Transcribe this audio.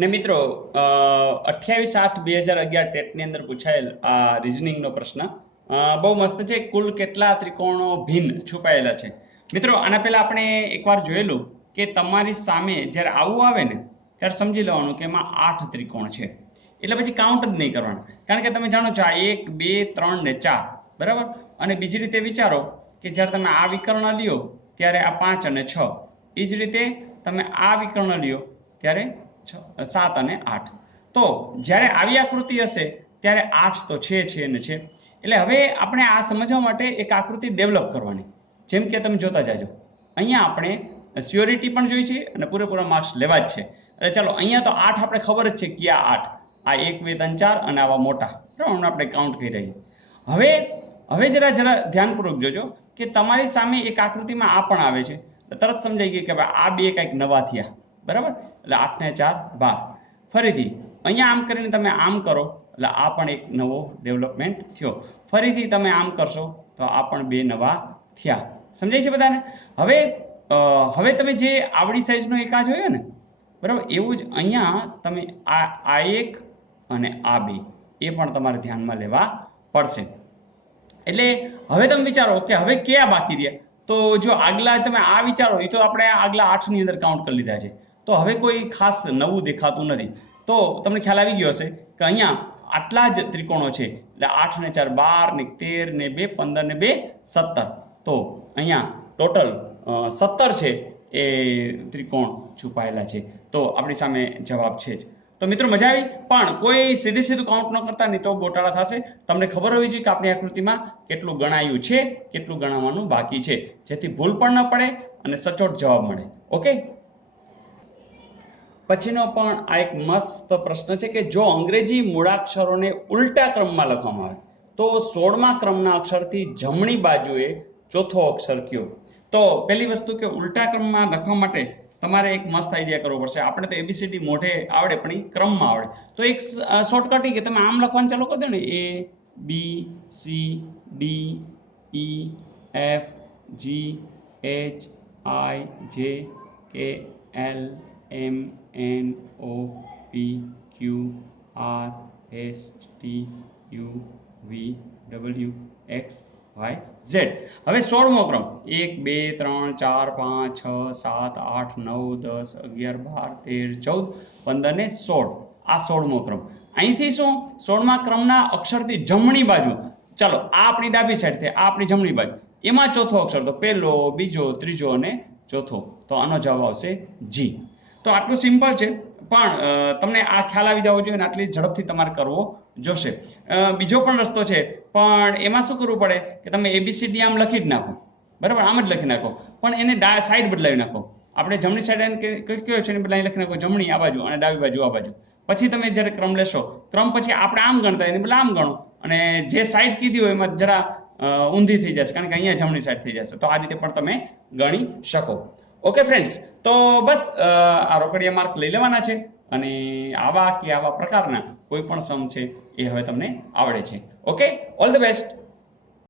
ને મિત્રો 28/8/2011 ટેટની અંદર પૂછાયેલ આ રીઝનિંગનો પ્રશ્ન બહુ મસ્ત છે. કુલ કેટલા ત્રિકોણો ભિન્ન છુપાયેલા છે? મિત્રો આના પહેલા આપણે એકવાર જોયેલું કે તમારી સામે જ્યારે આવું આવે ને ત્યારે સમજી લેવાનું કે એમાં 8 ત્રિકોણ છે. એટલે પછી કાઉન્ટ જ નહીં કરવાનું, કારણ કે તમે જાણો છો આ 1 2 3 ને 4, બરાબર. અને બીજી રીતે વિચારો કે જ્યારે તમે આ વિકર્ણ લ્યો ત્યારે આ 5 અને 6, એ જ રીતે તમે આ વિકર્ણ લ્યો ત્યારે 7 અને 8. તો જ્યારે આવી આકૃતિ હશે ત્યારે 8 તો છે ને છે. એટલે હવે આપણે આ સમજવા માટે એક આકૃતિ ડેવલપ કરવાની. જેમ કે તમે જોતા જાજો, અહીંયા આપણે સ્યોરિટી પણ જોઈ છે અને પૂરેપૂરા માર્ક્સ લેવા જ છે. એટલે ચાલો અહીંયા તો 8 આપણે ખબર જ છે કે આ 8, આ 1 2 3 4 અને આવા મોટા, બરાબર, આપણે કાઉન્ટ કરી રહીએ. હવે જરા ધ્યાનપૂર્વક જોજો કે તમારી સામે એક આકૃતિમાં આ પણ આવે છે. તરત સમજાઈ ગયું કે ભાઈ આ બે કંઈક નવા થયા, બરાબર. એટલે 8 ને 4 12. ફરીથી અહીંયા આમ કરીને તમે આમ કરો એટલે આ પણ એક નવો ડેવલપમેન્ટ થયો. ફરીથી તમે આમ કરશો તો આ પણ બે નવા થયા. સમજાય છે બધાને? હવે તમે જે આવડી સાઈઝનો એક આ જોયો ને, બરાબર, એવું જ અહીંયા તમે આ એક અને આ બે એ પણ તમારે ધ્યાનમાં લેવા પડશે. એટલે હવે તમે વિચારો કે હવે કયા બાકી રહ્યા? તો જો આગલા તમે આ વિચારો, એ તો આપણે આગલા 8 ની અંદર કાઉન્ટ કરી લીધા છે. તો હવે કોઈ ખાસ નવું દેખાતું નથી. તો તમને ખ્યાલ આવી ગયો હશે કે અહીંયા આટલા જ ત્રિકોણો છે. એટલે 8 ને 4 12 ને 13 ને 2 15 ને 2 17. તો અહીંયા ટોટલ 17 છે એ ત્રિકોણ છુપાયેલા છે. તો આપણી સામે જવાબ છે જ. તો મિત્રો મજા આવી, પણ કોઈ સીધું કાઉન્ટ ન કરતા, નહીં તો ગોટાળા થશે. તમને ખબર હોવી જોઈએ કે આપણી આકૃતિમાં કેટલું ગણાયું છે, કેટલું ગણાવવાનું બાકી છે, જેથી ભૂલ પણ ન પડે અને સચોટ જવાબ મળે. ઓકે, પછીનો પણ આ એક મસ્ત પ્રશ્ન છે કે જો અંગ્રેજી મૂળાક્ષરોને ઉલટા ક્રમમાં લખવામાં આવે તો 16મા ક્રમના અક્ષરથી જમણી બાજુએ ચોથો અક્ષર કયો? તો પહેલી વસ્તુ કે ઉલટા ક્રમમાં લખવા માટે તમારે એક મસ્ત આઈડિયા કરવો પડશે. આપણે તો એબીસીડી મોઢે આવડે, પણ એ ક્રમમાં આવડે. તો એક શોર્ટકટ કે તમે આમ લખવાનું ચાલુ કરી દો ને, A B C D E F G H I J K L M N O P Q R S T U V W X Y Z. હવે 16મો ક્રમ 1 2 3 4 5 6 7 8 9 10 11 12 13 14 15 ને 16. આ 16મો ક્રમ. અહીંથી શું 16મા ક્રમના અક્ષરથી જમણી બાજુ, ચાલો આ આપણી ડાબી સાઈડ છે, આ આપણી જમણી બાજુ, એમાં ચોથો અક્ષર તો પહેલો, બીજો, ત્રીજો અને ચોથો. તો આનો જવાબ આવશે G. તો આટલું સિમ્પલ છે, પણ તમને આ ખ્યાલ આવી જવો જોઈએ અને આટલી ઝડપથી તમારે કરવો જોશે. બીજો પણ રસ્તો છે, પણ એમાં શું કરવું પડે કે તમે એબીસીડી આમ લખી જ નાખો, બરાબર, આમ જ લખી નાખો, પણ એને સાઈડ બદલાવી નાખો. આપણે જમણી સાઈડ કયો છે એને બદલાવી લખી નાખો, જમણી આ બાજુ અને ડાબી બાજુ આ બાજુ. પછી તમે જ્યારે ક્રમ લેશો, ક્રમ પછી આપણે આમ ગણતા એને બદલે આમ ગણો, અને જે સાઈડ કીધી હોય એમાં જરા ઊંધી થઈ જશે, કારણ કે અહીંયા જમણી સાઈડ થઈ જશે. તો આ રીતે પણ તમે ગણી શકો. ઓકે ફ્રેન્ડ્સ, તો બસ આ રોકડિયા માર્ક લઈ લેવાના છે, અને આવા પ્રકારના કોઈ પણ સમ છે એ હવે તમને આવડે છે. Okay, all the best.